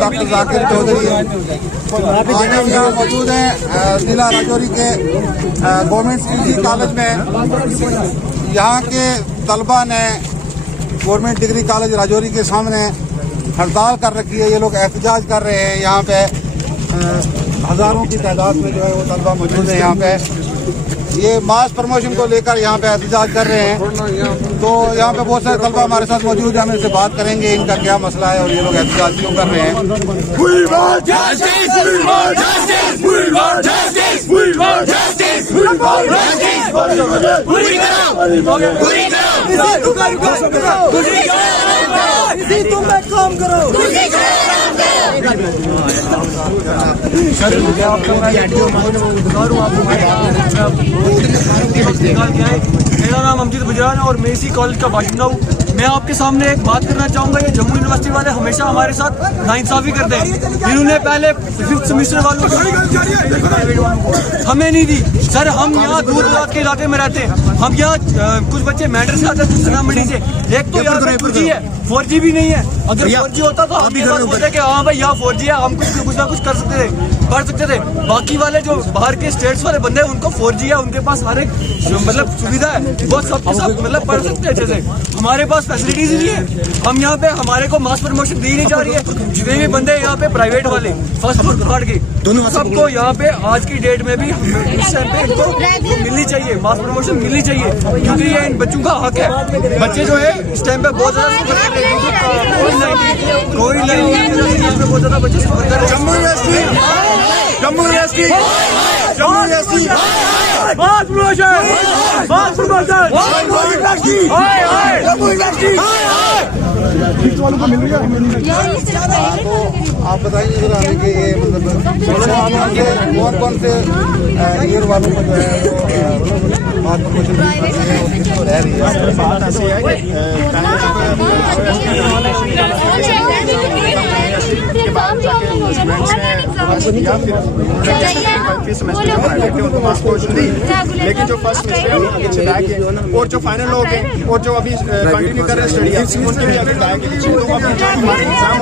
Doctor Zakir Chaudhary आज हम यहाँ मौजूद हैं जिला राजौरी के गवर्नमेंट डिग्री कॉलेज में। यहाँ के तलबा ने गवर्नमेंट डिग्री कॉलेज राजौरी के सामने हड़ताल कर रखी है। ये लोग एहतजाज कर रहे हैं। यहाँ पे हज़ारों की तादाद में जो है वो तलबा मौजूद है। यहाँ पे ये मास प्रमोशन को लेकर यहाँ पे एहतजाज कर रहे हैं। तो यहाँ पे बहुत सारे तलबा हमारे साथ मौजूद हैं। हम इनसे बात करेंगे इनका क्या मसला है और ये लोग एहतजाज क्यों कर रहे हैं। तुम काम करो। मेरा नाम अमजद गुजरान है और मैं इसी कॉलेज का बाशिंदा हूँ। मैं आपके सामने एक बात करना चाहूँगा। ये जम्मू यूनिवर्सिटी वाले हमेशा हमारे साथ नाइंसाफी करते हैं। इन्होंने पहले 5th सेमेस्टर वालों को हमें नहीं दी। सर हम यहाँ दूर दराज के इलाके में रहते हैं। हम यहाँ कुछ बच्चे मैंडर से आते हैं, सना मंडी से। एक तो यहाँ 2G है, 4G भी नहीं है। अगर 4G होता तो हम बोलते कि हाँ भाई यहाँ 4G है, हम कुछ ना कुछ कर सकते थे, पढ़ सकते थे। बाकी वाले जो बाहर के स्टेट्स वाले बंदे हैं उनको 4G है, उनके पास हर एक मतलब सुविधा है, वो सब मतलब पढ़ सकते हैं अच्छे से। हमारे पास फैसिलिटीज नहीं है। हम यहाँ पे हमारे को मास प्रमोशन दी नहीं जा रही है। जितने भी बंदे यहाँ पे प्राइवेट वाले फास्ट फूड काट के सबको यहाँ पे आज की डेट में भी इस टाइम पे इनको मिलनी चाहिए, मास प्रमोशन मिलनी चाहिए, क्योंकि ये इन बच्चों का हक है। बच्चे जो है इस टाइम पे बहुत ज्यादा कोविड-19 में बहुत ज्यादा बच्चे सफर कर रहे हैं। जम्मू यूनिवर्सिटी आप बताइए जरा हमें कि ये मतलब कौन से ईयर वालों को जो है बात प्रमोशन किसको रह रही है। बात ऐसी है कि लेकिन जो फर्स्ट सेमेस्टर और जो फाइनल लोग हैं और जो अभी कंटिन्यू कर रहे हैं स्टडी उनके भी अभी बैक हमारे एग्जाम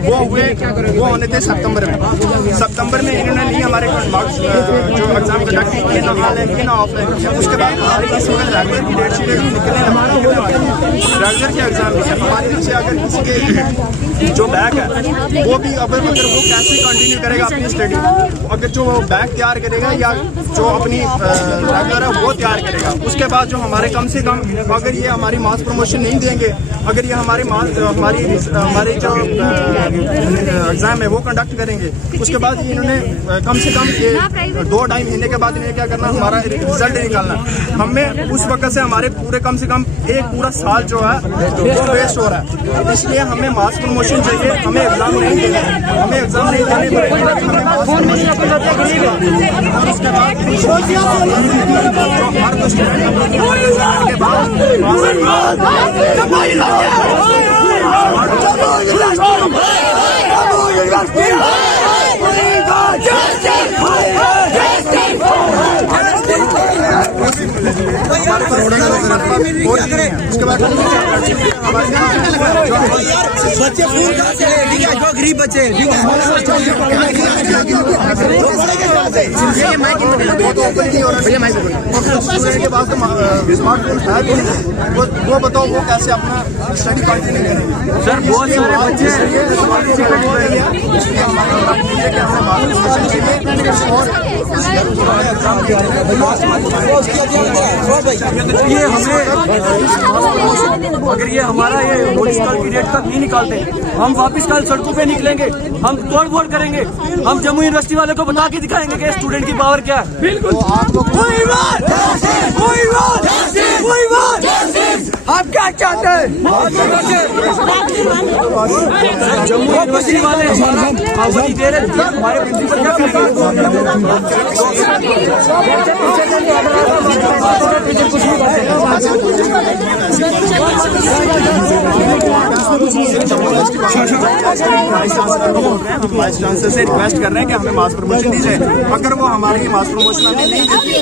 वो हुए वो होने थे सितंबर में इन्होंने नहीं हमारे मार्क्स जो एग्जाम कंडक्ट किए ना ऑनलाइन किए ना ऑफलाइन। उसके बाद हमारे पास रेगुलर की डेट शीट निकलने रेगुलर के एग्जाम हमारे नीचे अगर किसी के जो बैक है वो भी अगर वो कैसे कंटिन्यू करेगा अपनी स्टडी, अगर जो बैक तैयार करेगा या जो अपनी रेगुलर है वो तैयार करेगा। उसके बाद जो हमारे कम से कम अगर ये हमारी मास प्रमोशन नहीं देंगे, अगर ये हमारे जो एग्जाम है वो कंडक्ट करेंगे, उसके बाद इन्होंने कम से कम 2-2.5 महीने के बाद इन्हें क्या करना, हमारा रिजल्ट निकालना। हमें उस वक्त से हमारे पूरे कम से कम एक पूरा साल जो है वो वेस्ट हो रहा है। इसलिए हमें मास प्रमोशन चाहिए, हमें एग्जाम नहीं देना, हमें एग्जाम नहीं देने पड़ेगा, हमें मास प्रमोशन उसके बाद हर उसके बाद बच्चे फूल खाते हैं, ठीक है, जो गरीब बच्चे ठीक है। के बाद स्मार्टफोन है वो बताओ वो कैसे अपना स्टडी कंटिन्यू करेंगे। सर बहुत सारे बच्चे ये हमें अगर ये हमारा ये नोटिस कल की डेट तक नहीं निकालते, हम वापस कल सड़कों पे निकलेंगे, हम तोड़ फोड़ करेंगे, हम जम्मू यूनिवर्सिटी वाले को बता के दिखाएंगे कि स्टूडेंट की पावर क्या है। बिल्कुल आप क्या चाहते हैं? जम्मू यूनिवर्सिटी वाले आवाज़ दे रहे हैं, हमारे प्रिंसिपल क्या वाइस चांसलर से रिक्वेस्ट कर रहे हैं कि हमें मास प्रमोशन दीजिए। अगर वो हमारी मास प्रमोशन हमें नहीं देती,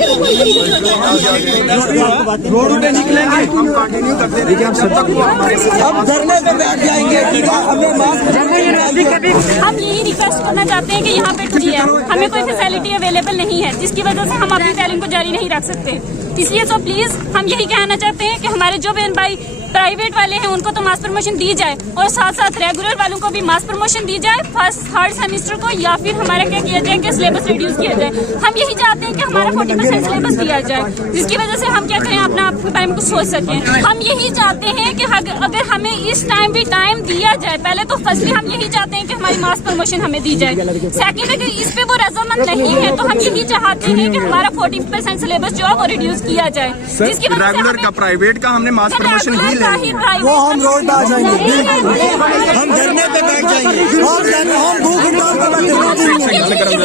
रोड पे निकलेंगे, हम कंटिन्यू करते रहेंगे जब तक वो हमारे हम धरने पे बैठ जाएंगे। हमें मास्क हम यही रिक्वेस्ट करना चाहते हैं कि यहाँ पे टूटी है, हमें कोई फैसिलिटी अवेलेबल नहीं है जिसकी वजह से हम अपनी टैलेंट को जारी नहीं रख सकते। इसलिए तो प्लीज हम यही कहना चाहते हैं कि हमारे जो बहन भाई प्राइवेट वाले हैं उनको तो मास प्रमोशन दी जाए और साथ साथ रेगुलर वालों को भी मास प्रमोशन दी जाए फर्स्ट थर्ड सेमेस्टर को, या फिर हमारा क्या किया जाए कि सिलेबस रिड्यूस किया जाए। हम यही चाहते हैं कि हमारा 40% सिलेबस दिया जाए जिसकी वजह से हम क्या करें अपना टाइम को सोच सकें। हम यही चाहते हैं कि अगर हमें इस टाइम भी टाइम दिया जाए, पहले तो फर्स्टली हम यही चाहते हैं कि हमारी मास प्रमोशन हमें दी जाए। सेकेंड अगर इस पे वो रजामंद नहीं है तो हम यही चाहते हैं कि हमारा 40% सिलेबस जो है वो रिड्यूस किया जाए जिसकी वजह से रेगुलर का प्राइवेट का हमने मास प्रमोशन ही लेंगे। वो हम रोड पे आ जाएंगे, हम धरने पे बैठ जाएंगे, हम भूख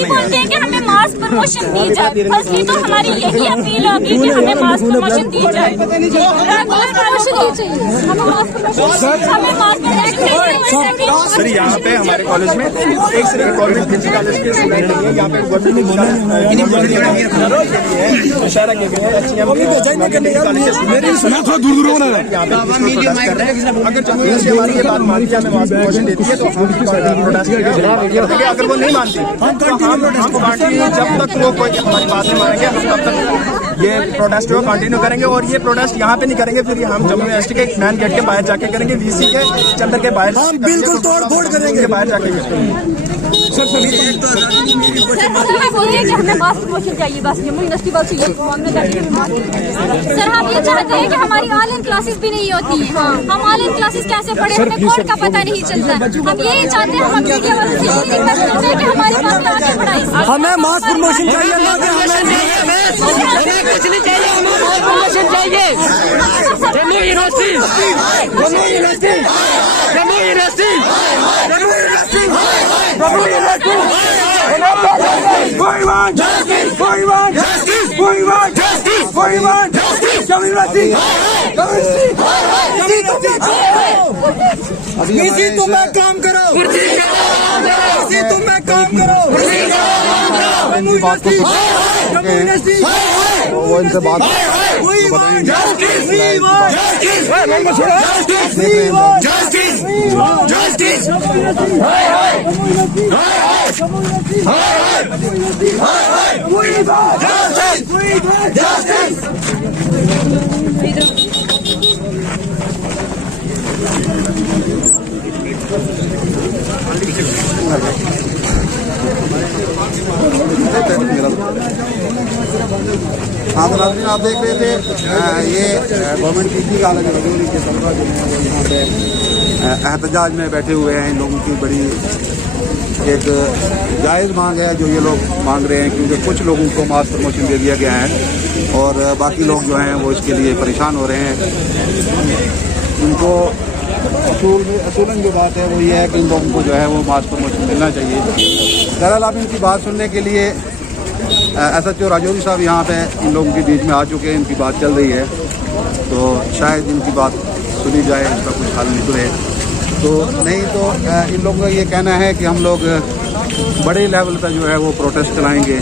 बोलते हैं कि हमें मास प्रमोशन दी जाए। फर्स्टली तो हमारी यही अपील होगी कि हमें मास प्रमोशन दी जाए। सर यहाँ पे हमारे कॉलेज में एक सिर्फ गवर्नमेंट पीजी कॉलेज के स्टूडेंट नहीं है, यहाँ पे गवर्नमेंट इशारा किया गया है। अगर जम्मू यूनिवर्सिटी हमारी ये बात मानती है, हमें मास प्रमोशन देती है तो हम प्रोटेस्ट करेंगे। अगर वो नहीं मानती तो हम कंटिन्यू जब तक वो कोई हमारी बात नहीं मानेंगे हम तब तक ये प्रोटेस्ट जो कंटिन्यू करेंगे। और ये प्रोटेस्ट यहाँ पे नहीं करेंगे, फिर हम जम्मू यूनिवर्सिटी के मेन गेट के बाहर जाके करेंगे, वीसी के चंदर के बाहर हम बिल्कुल तोड़ फोड़ करेंगे, सर हमें मास प्रमोशन चाहिए, बस जम्मू यूनिवर्सिटी बस ये मांगना चाहिए। सर हम ये चाहते हैं कि हमारी ऑनलाइन क्लासेस भी नहीं होती है, हम ऑनलाइन क्लासेस कैसे पढ़े, हमें कोड का पता नहीं चलता। हम यही चाहते हैं, हम मीडिया वालों से यही रिक्वेस्ट करते हैं कि हमारी बात आगे बढ़ाई। हमें मास प्रमोशन चाहिए, ना कि हमें कुछ नहीं चाहिए, हमें मास प्रमोशन चाहिए। Jammu university, Jammu university, Jammu university, Jammu university, Jammu university. We want justice, we want justice, we want justice, we want justice, Jammu university, इसी तुम्हें काम करो, इसी तुम्हें काम करो, जम्मू यूनिवर्सिटी, जम्मू यूनिवर्सिटी। वो इनसे बात We want justice, we want justice, justice, we want justice, we want justice. We want justice, we want justice. हाँ तो नाज़रीन आप देख रहे थे ये गवर्नमेंट पीजी कॉलेज रजौरी के तलबा जो हैं वो यहाँ पे एहतजाज में बैठे हुए हैं। इन लोगों की बड़ी एक जायज़ मांग है जो ये लोग मांग रहे हैं, क्योंकि कुछ लोगों को मास प्रमोशन दे दिया गया है और बाकी लोग जो हैं वो इसके लिए परेशान हो रहे हैं। इनको असूलन जो बात है वो ये है कि इन लोगों को जो है वो मास प्रमोशन मिलना चाहिए। बहरहाल आप इनकी बात सुनने के लिए SHO राजौरी साहब यहाँ पे इन लोगों के बीच में आ चुके हैं, इनकी बात चल रही है, तो शायद इनकी बात सुनी जाए, इसका कुछ हल निकले। तो नहीं तो इन लोगों का ये कहना है कि हम लोग बड़े लेवल पर जो है वो प्रोटेस्ट चलाएंगे।